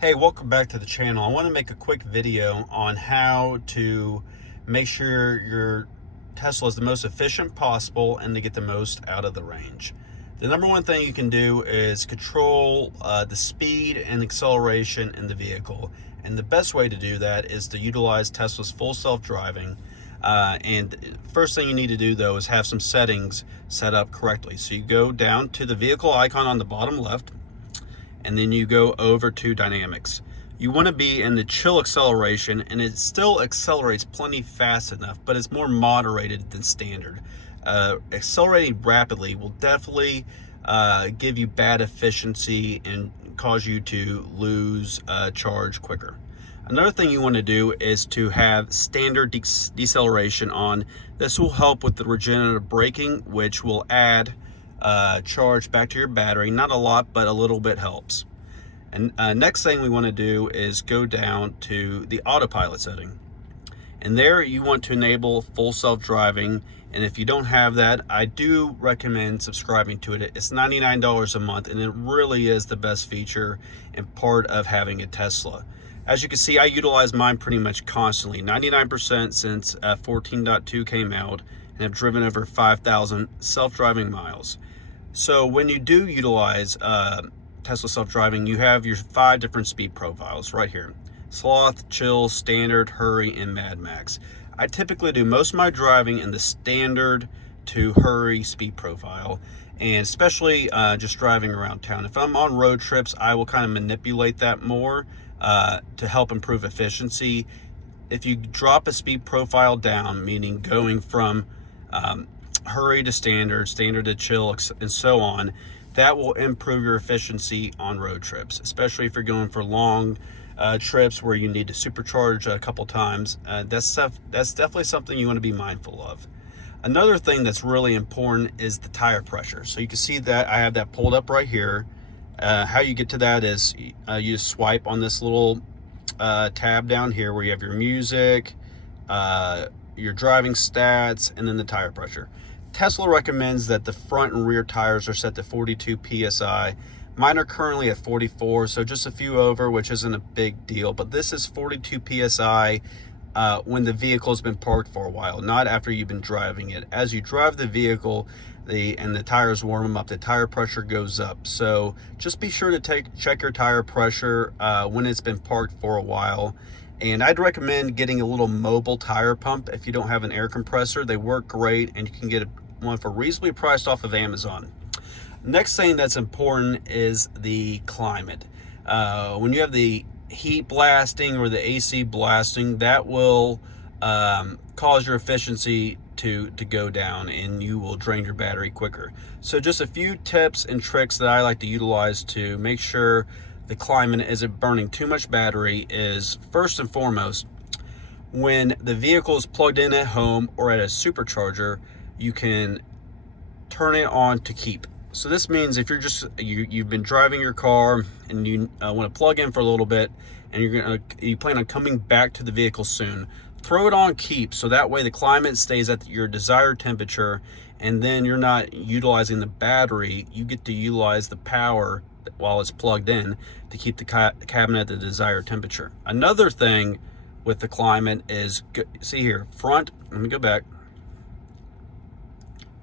Hey, welcome back to the channel. I want to make a quick video on how to make sure your Tesla is the most efficient possible and to get the most out of the range. The number one thing you can do is control the speed and acceleration in the vehicle. And the best way to do that is to utilize Tesla's full self-driving. And first thing you need to do though is have some settings set up correctly. So you go down to the vehicle icon on the bottom left, and then you go over to dynamics. You want to be in the chill acceleration, and it still accelerates plenty fast enough, but it's more moderated than standard. Accelerating rapidly will definitely give you bad efficiency and cause you to lose charge quicker. Another thing you want to do is to have standard deceleration on. This will help with the regenerative braking, which will add charge back to your battery. Not a lot, but a little bit helps. And next thing we want to do is go down to the autopilot setting. And there you want to enable full self-driving. And if you don't have that, I do recommend subscribing to it. It's $99 a month, and it really is the best feature and part of having a Tesla. As you can see, I utilize mine pretty much constantly, 99% since 14.2 came out, and have driven over 5,000 self-driving miles. So when you do utilize Tesla self-driving, you have your 5 different speed profiles right here: sloth, chill, standard, hurry, and mad max. I typically do most of my driving in the standard to hurry speed profile, and especially just driving around town. If I'm on road trips, I will kind of manipulate that more to help improve efficiency. If you drop a speed profile down, meaning going from hurry to standard, standard to chill, and so on, that will improve your efficiency on road trips, especially if you're going for long trips where you need to supercharge a couple times. That's definitely something you want to be mindful of. Another thing that's really important is the tire pressure. So you can see that I have that pulled up right here. How you get to that is you just swipe on this little tab down here where you have your music, your driving stats, and then the tire pressure. Tesla recommends that the front and rear tires are set to 42 psi. Mine are currently at 44, so just a few over, which isn't a big deal. But this is 42 psi when the vehicle has been parked for a while, not after you've been driving it. As you drive the vehicle, and the tires warm up, the tire pressure goes up. So just be sure to check your tire pressure when it's been parked for a while. And I'd recommend getting a little mobile tire pump if you don't have an air compressor. They work great, and you can get one for reasonably priced off of Amazon. Next thing that's important is the climate. When you have the heat blasting or the AC blasting, that will cause your efficiency to go down, and you will drain your battery quicker. So just a few tips and tricks that I like to utilize to make sure the climate isn't burning too much battery is, first and foremost, when the vehicle is plugged in at home or at a supercharger, you can turn it on to keep. So this means if you've been driving your car and you want to plug in for a little bit, and you plan on coming back to the vehicle soon, throw it on keep, so that way the climate stays at your desired temperature, and then you're not utilizing the battery. You get to utilize the power while it's plugged in to keep the cabinet at the desired temperature. Another thing with the climate is, see here, front, let me go back.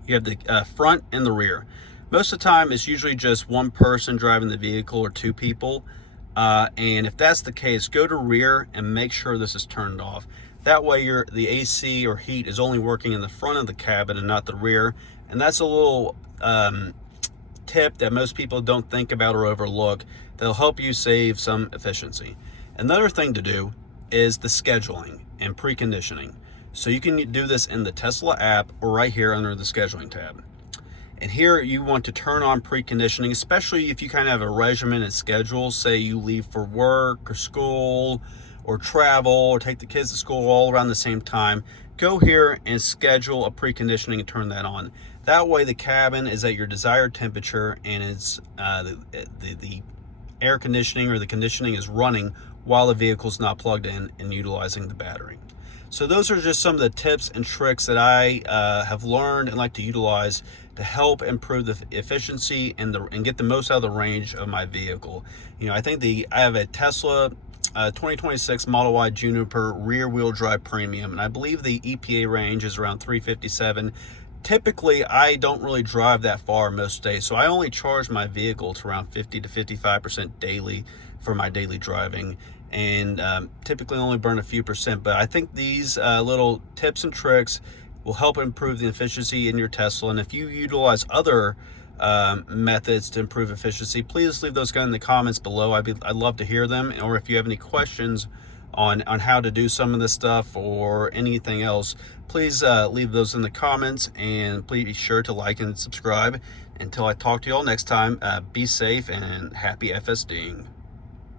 You have the front and the rear. Most of the time, it's usually just one person driving the vehicle or 2 people. And if that's the case, go to rear and make sure this is turned off. That way the AC or heat is only working in the front of the cabin and not the rear. And that's a little tip that most people don't think about or overlook. That'll help you save some efficiency. Another thing to do is the scheduling and preconditioning. So you can do this in the Tesla app or right here under the scheduling tab. And here you want to turn on preconditioning, especially if you kind of have a regimented schedule. Say you leave for work or school or travel or take the kids to school all around the same time. Go here and schedule a preconditioning and turn that on. That way the cabin is at your desired temperature, and it's the air conditioning or the conditioning is running while the vehicle's not plugged in and utilizing the battery. So those are just some of the tips and tricks that I have learned and like to utilize to help improve the efficiency and get the most out of the range of my vehicle. I think I have a Tesla 2026 Model Y Juniper rear wheel drive premium, and I believe the EPA range is around 357. Typically, I don't really drive that far most days, so I only charge my vehicle to around 50 to 55% daily for my daily driving, and typically only burn a few percent. But I think these little tips and tricks will help improve the efficiency in your Tesla. And if you utilize other methods to improve efficiency, please leave those in the comments below. I'd love to hear them. Or if you have any questions on how to do some of this stuff or anything else, please leave those in the comments, and please be sure to like and subscribe. Until I talk to you all next time, be safe and happy FSDing.